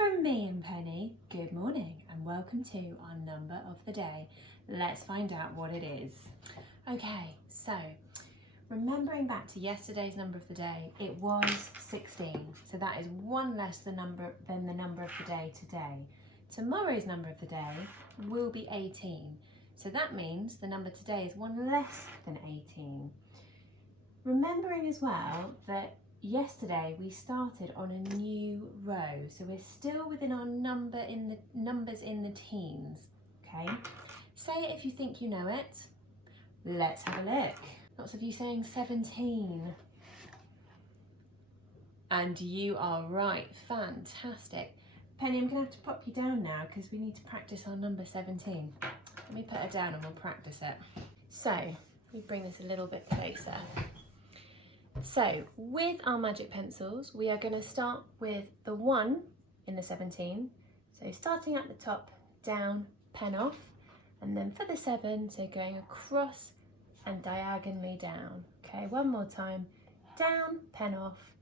From me and Penny, good morning and welcome to our number of the day. Let's find out what it is. Okay, so remembering back to yesterday's number of the day, it was 16. So that is one less than the number of the day today. Tomorrow's number of the day will be 18. So that means the number today is one less than 18. Remembering as well that yesterday we started on a new row, so we're still within our numbers in the teens. Okay, say it if you think you know it. Let's have a look. Lots of you saying 17, and you are right. Fantastic. Penny, I'm gonna have to pop you down now because we need to practice our number 17. Let me put her down and we'll practice it. So we bring this a little bit closer. So with our magic pencils, we are going to start with the 1 in the 17. So starting at the top, down, pen off. And then for the 7, so going across and diagonally down. Okay, one more time. Down, pen off,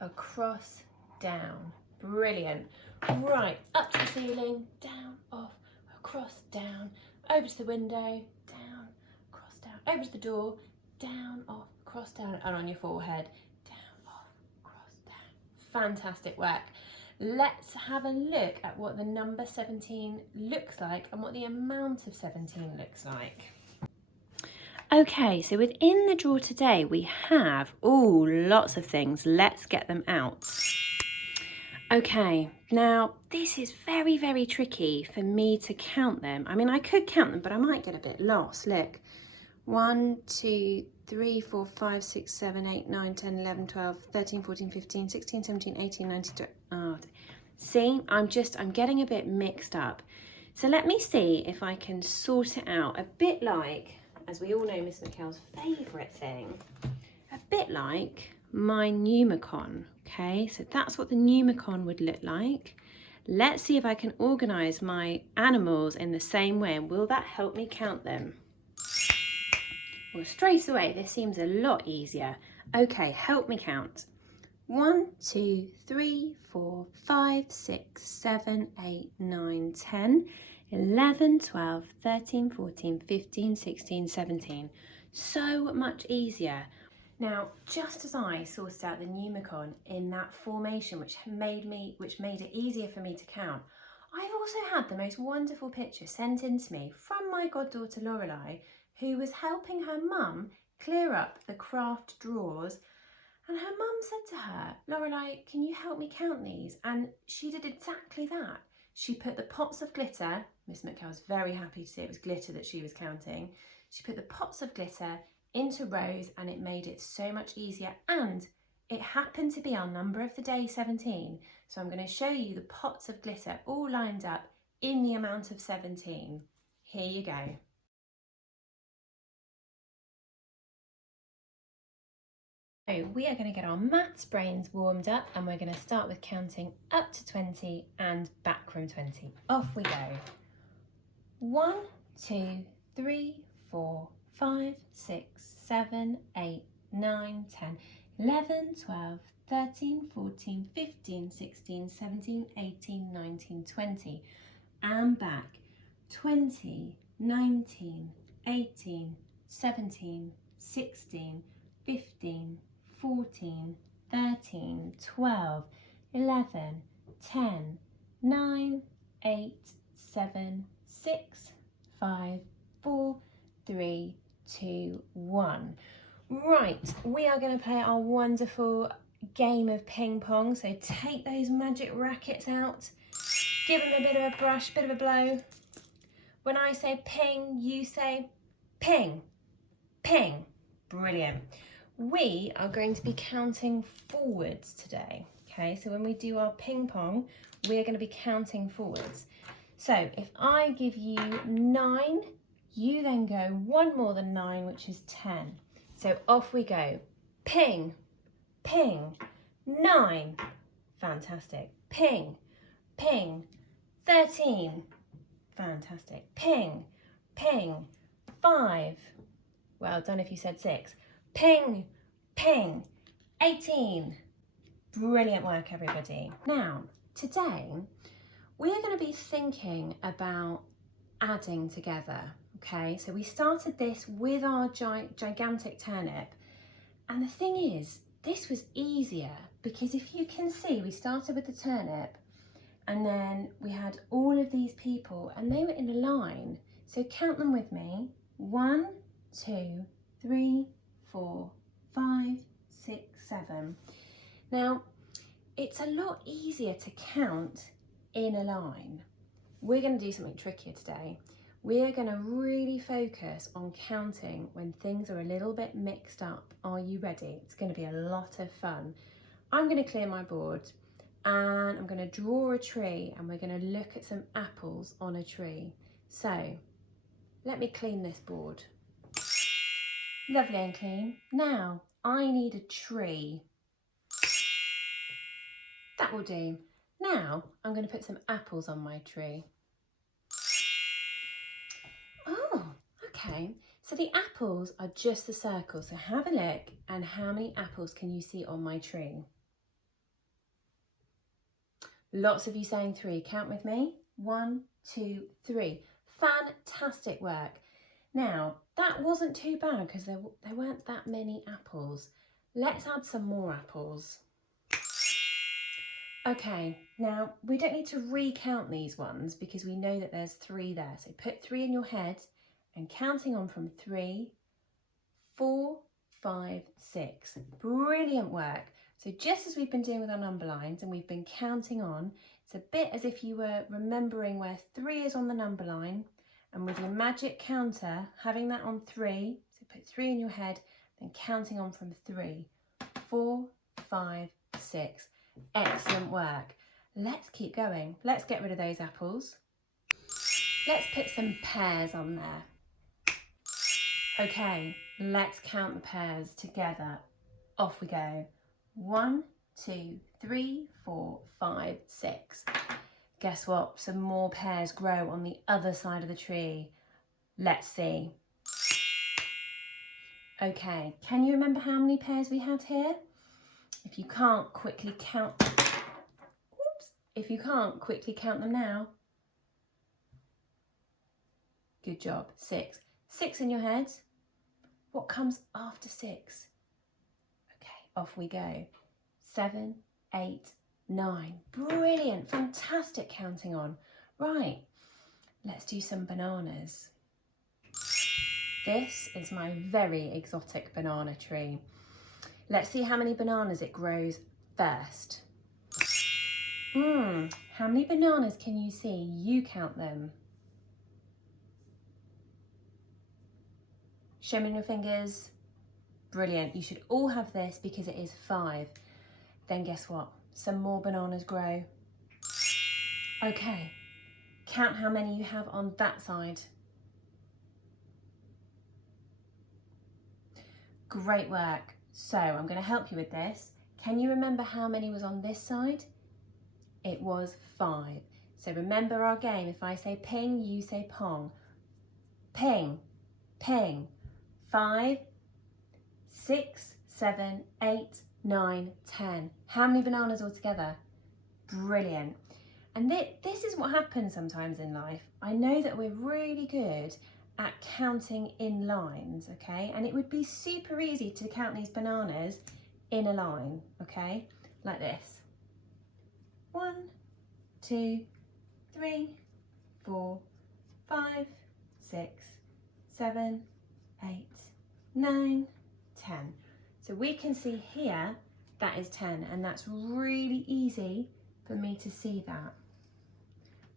across, down. Brilliant. Right, up to the ceiling, down, off, across, down. Over to the window, down, across, down. Over to the door, down, off, across, down, and on your forehead, down, off, across, down. Fantastic work. Let's have a look at what the number 17 looks like and what the amount of 17 looks like. Okay, so within the drawer today we have lots of things. Let's get them out. Okay, now this is very, very tricky for me to count them. I mean, I could count them, but I might get a bit lost. Look, 1, 2, 3, 4, 5, 6, 7, 8, 9, 10, 11, 12, 13, 14, 15, 16, 17, 18, 19, 20. Oh, see, I'm getting a bit mixed up. So let me see if I can sort it out a bit like, as we all know, Miss McHale's favourite thing, a bit like my Numicon. Okay, so that's what the Numicon would look like. Let's see if I can organise my animals in the same way, and will that help me count them? Well, straight away, this seems a lot easier. Okay, help me count. 1, 2, 3, 4, 5, 6, 7, 8, 9, 10, 11, 12, 13, 14, 15, 16, 17. So much easier. Now, just as I sorted out the Numicon in that formation, which made it easier for me to count, I've also had the most wonderful picture sent in to me from my goddaughter Lorelei, who was helping her mum clear up the craft drawers. And her mum said to her, Lorelei, can you help me count these? And she did exactly that. She put the pots of glitter, Miss McHale was very happy to see it was glitter that she was counting. She put the pots of glitter into rows and it made it so much easier. And it happened to be our number of the day, 17. So I'm going to show you the pots of glitter all lined up in the amount of 17. Here you go. So we are going to get our maths brains warmed up and we're going to start with counting up to 20 and back from 20. Off we go. 1, 2, 3, 4, 5, 6, 7, 8, 9, 10, 11, 12, 13, 14, 15, 16, 17, 18, 19, 20. And back. 20, 19, 18, 17, 16, 15, 14, 13, 12, 11, 10, 9, 8, 7, 6, 5, 4, 3, 2, 1. Right, we are going to play our wonderful game of ping pong. So take those magic rackets out, give them a bit of a brush, bit of a blow. When I say ping, you say ping, ping. Brilliant. We are going to be counting forwards today. Okay, so when we do our ping pong, we are going to be counting forwards. So if I give you 9, you then go 1 more than 9, which is 10. So off we go. Ping, ping, 9. Fantastic. Ping, ping, 13. Fantastic. Ping, ping, 5. Well done if you said 6. Ping, ping, 18. Brilliant work, everybody. Now, today we're going to be thinking about adding together, okay? So we started this with our gigantic turnip, and the thing is, this was easier because if you can see, we started with the turnip and then we had all of these people and they were in a line. So count them with me. 1, 2, 3, 4, 5, 6, 7. Now, it's a lot easier to count in a line. We're going to do something trickier today. We're going to really focus on counting when things are a little bit mixed up. Are you ready? It's going to be a lot of fun. I'm going to clear my board and I'm going to draw a tree and we're going to look at some apples on a tree. So let me clean this board. Lovely and clean. Now I need a tree. That will do. Now I'm going to put some apples on my tree. Oh, okay. So the apples are just the circles. So have a look and how many apples can you see on my tree? Lots of you saying 3. Count with me. 1, 2, 3. Fantastic work. Now, that wasn't too bad because there weren't that many apples. Let's add some more apples. Okay, now we don't need to recount these ones because we know that there's 3 there. So put 3 in your head and counting on from 3, 4, 5, 6. Brilliant work. So just as we've been doing with our number lines and we've been counting on, it's a bit as if you were remembering where 3 is on the number line, and with your magic counter, having that on 3, so put 3 in your head, then counting on from 3, 4, 5, 6. Excellent work. Let's keep going. Let's get rid of those apples. Let's put some pears on there. Okay, let's count the pears together. Off we go. 1, 2, 3, 4, 5, 6. Guess what? Some more pears grow on the other side of the tree. Let's see. Okay, can you remember how many pears we had here? If you can't quickly count, if you can't quickly count them now. Good job. 6. 6 in your head. What comes after 6? Okay, off we go. 7, 8, 9. Brilliant, fantastic counting on. Right, let's do some bananas. This is my very exotic banana tree. Let's see how many bananas it grows first. How many bananas can you see? You count them. Show me your fingers. Brilliant. You should all have this because it is 5. Then guess what? Some more bananas grow. Okay. Count how many you have on that side. Great work. So I'm going to help you with this. Can you remember how many was on this side? It was 5. So remember our game. If I say ping, you say pong. Ping, ping. 5, 6, 7, 8, 9, 10. How many bananas altogether? Brilliant. And this is what happens sometimes in life. I know that we're really good at counting in lines, okay? And it would be super easy to count these bananas in a line, okay? Like this. 1, 2, 3, 4, 5, 6, 7, 8, 9, 10. So we can see here that is 10, and that's really easy for me to see that.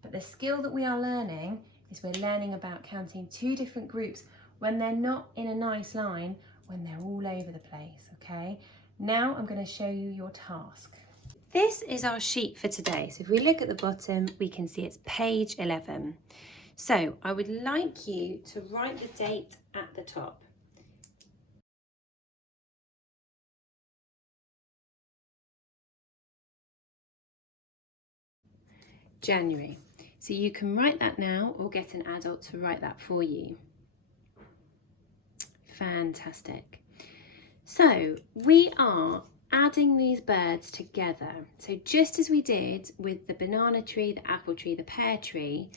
But the skill that we are learning is we're learning about counting 2 different groups when they're not in a nice line, when they're all over the place, okay? Now I'm going to show you your task. This is our sheet for today. So if we look at the bottom, we can see it's page 11. So I would like you to write the date at the top. January. So you can write that now or get an adult to write that for you. Fantastic. So we are adding these birds together. So just as we did with the banana tree, the apple tree, the pear tree,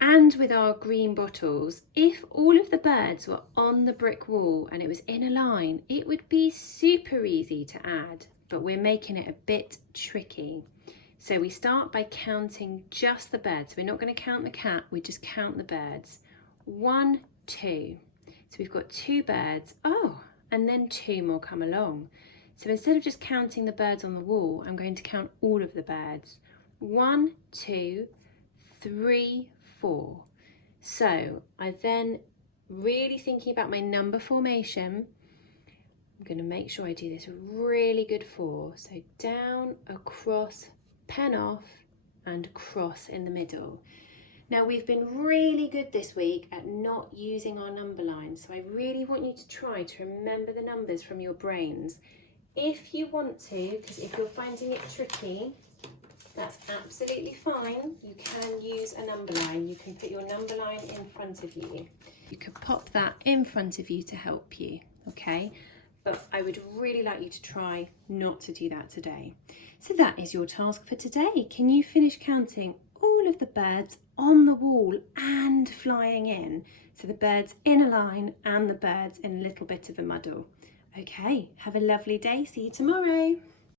and with our green bottles, if all of the birds were on the brick wall and it was in a line, it would be super easy to add, but we're making it a bit tricky. So we start by counting just the birds. We're not going to count the cat, we just count the birds. 1, 2. So we've got 2 birds. Oh, and then 2 more come along. So instead of just counting the birds on the wall, I'm going to count all of the birds. 1, 2, 3, 4. So I then, really thinking about my number formation, I'm going to make sure I do this really good 4. So down, across, pen off, and cross in the middle. Now we've been really good this week at not using our number lines, so I really want you to try to remember the numbers from your brains. If you want to, because if you're finding it tricky, that's absolutely fine. You can use a number line. You can put your number line in front of you. You could pop that in front of you to help you, okay? But I would really like you to try not to do that today. So that is your task for today. Can you finish counting all of the birds on the wall and flying in? So the birds in a line and the birds in a little bit of a muddle. Okay, have a lovely day. See you tomorrow.